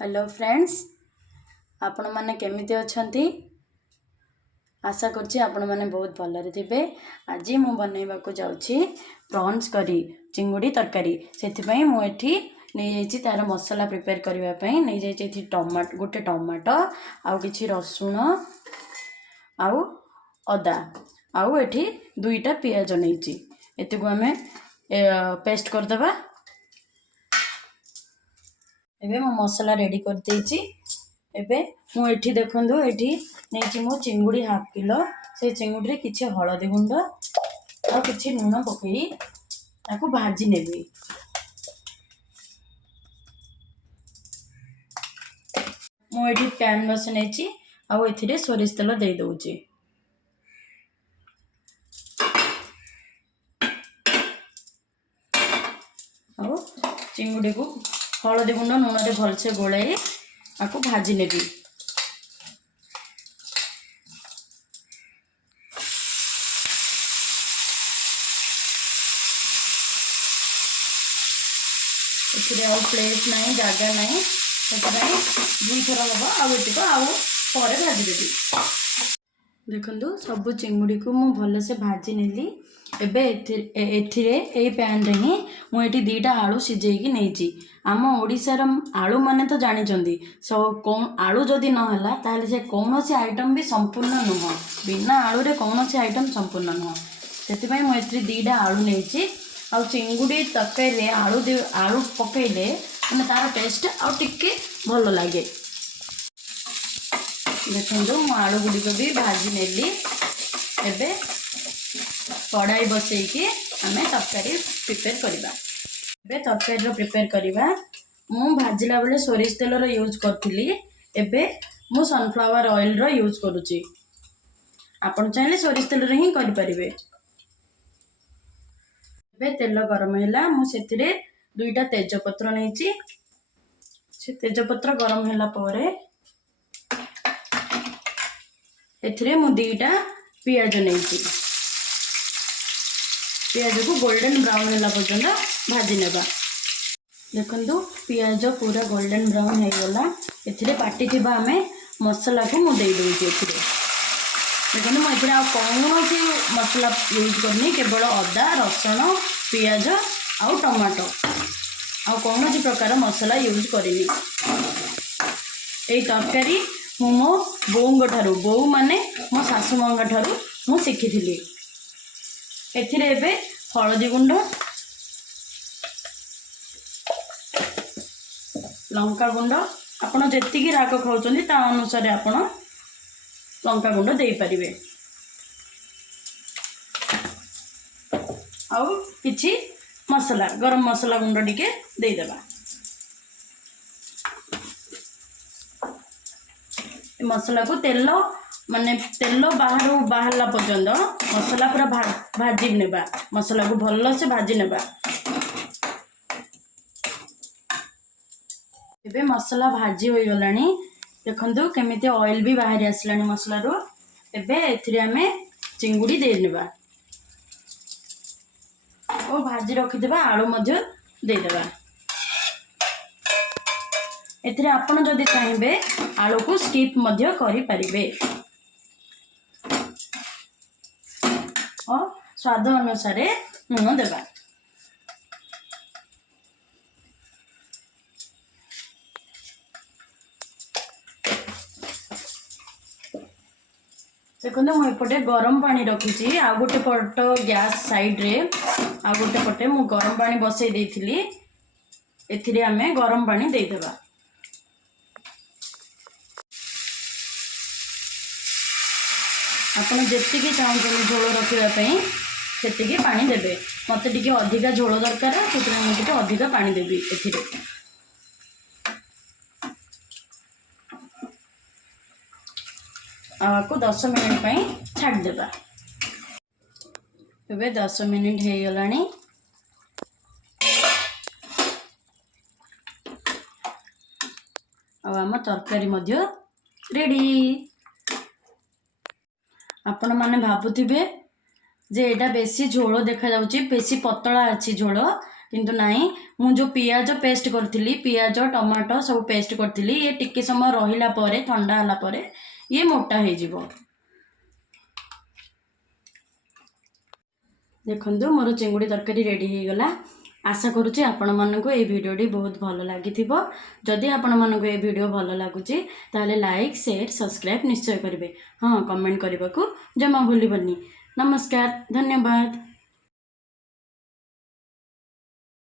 Hello friends, आपण माने केमिति अछंती। आशा करछि आपण माने बहुत भलरे थिबे। आज मु बनैबा को जाउछि प्रॉन्स करी चिंगुड़ी तरकारी। सेति पई मु एठी नै जाइछि तार मसाला प्रिपेयर करबा पई नै जाइछि एठी गोटे टमाटो आउ किछि रसुण आउ अदा आउ एठी दुईटा पियाज नैछि। एते को हमें पेस्ट कर देबा। एबे मो मसाला रेडी कर देइछि। एबे मु एठी देखंदो एठी नेछि मो चिंगुड़ी हाफ किलो। से चिंगुड़ी रे किछि हळदी गुंड आ किछि लूण पकई ताको भाजी नेबी। मु एठी पैन बस नेछि आ एथिरे सोरिष तेल दे दउछि। आ चिंगुड़ी को हळदी गुंड लूण रे भलसे गोलाई आको भाजी नेबी। एथिरे आउ प्लेट नहीं जगह नहीं सेतराई दुई थर हबो आ एतिको आ परे भाजी देबी। देखंदु सब चिंगुड़ी को मु भले से भाजी नेली। एबे एथिरे एई पैन रे ही मु एठी दीटा आलू सिजेकी नेची। आम ओडिसार आलू माने तो जानि चंदी सो कोन आलू जदी न हला ताले से कोनोसी आइटम भी संपूर्ण नुह। बिना आलू रे कोनोसी आइटम संपूर्ण नुह। सेति पई मु एथि दीटा आलू नेची। आ चिंगुड़ी तरकारी रे आलू पकेइले माने तार टेस्ट आ टिके भलो लागे। देखंदु मु आलू गुडी को भी भाजी नेली। एबे कढ़ाई बसैकी आमे तरकारी प्रिपेयर करिबा। एबे तरकारी रो प्रिपेयर करिबा। मु भाजिला बेले सोरिष तेल रो यूज करथिली। एबे मु सनफ्लावर ऑयल रो यूज करूची। आपण चाहिले सोरिष तेल रे ही करि परिबे। एबे तेल गरम हैला मु सेतिरे दुईटा तेजपत्र नेची। से तेजपत्र गरम हैला परे एथिरे मु दुईटा पियाज नेची। पियाज को गोल्डन ब्राउन हैला पर्यंत भाजी नेबा। देखंदु पियाज पूरा गोल्डन ब्राउन है गला। एथिरे पाटी थिबा हमें मसाला को मु दे दोची। एथिरे देखंदु मु एथिरे आ कोनोसी मसाला यूज करनी, केवल अदा रसुण पियाज आ टमाटो आ कोनोसी प्रकार मसाला यूज करिनी। एई तरकारी मु मो बोंग ठारू बोउ माने मो सासु मांगा ठारू मु सिखिथिली। एथिरे एबे हळदी गुंड लंका गुंड आपण जेतिकी राग खाउचंदी ता अनुसार आपण लंका गुंड देई परिबे। आउ किछि मसाला गरम मसाला गुंड टिके देई देबा। मसाला को तेल माने तेल बाहरला पर्यंत मसाला पूरा भाजी नेबा। मसाला को भल से भाजी नेबा। एबे मसाला भाजी होई गलानी। देखंतु केमिति ऑयल भी बाहर आसलानी मसाला रो। एबे एथिरे हमें चिंगुड़ी दे नेबा ओ भाजी रखि देबा। आलू मध्य दे देबा। एथिरे आपण जदी चाहेबे आलू को स्किप मध्य करि परिबे। और स्वाद अनुसार लूण देबा। देखो मुझे गरम पानी रखी आ गोटे पट गैस साइड रे आ गोटे पटे मु गरम पानी बसई देइथिली। एथिरे आमे गरम पानी दे देबा। आपण जेतिकी चाहूँ झोल रखापी सेतिकी पानी देबे। मते टिके अधिका झोल दरकार सेतिरे मु टिके अधिका पानी देबी। एथिरे को 10 मिनिट पई छाड़ देबा। एबे 10 मिनिट हे गलानी। आ हम तरकारी मध्य रेडी। आपण माने भाबुथिबे जे एटा बेसी झोल देखा जाउची, बेसी पतला अछि झोल, किंतु नहीं मु जो पियाज पेस्ट करथिली पियाज टमाटो सब पेस्ट करथिली ये टिके समय रहिला परे ठंडा होला परे ये मोटा हो जिवो। देखंतु मोर चिंगुड़ी तरकारी रेडी हो गला। आशा करुच्ची आपण मानक ये भिडियोटी बहुत भल लगी। जदि आपण मानक ये भिडियो भल लगुच ताले लाइक शेयर सब्सक्राइब निश्चय करेंगे। हाँ कमेंट करने को जमा भूलबनी। नमस्कार, धन्यवाद।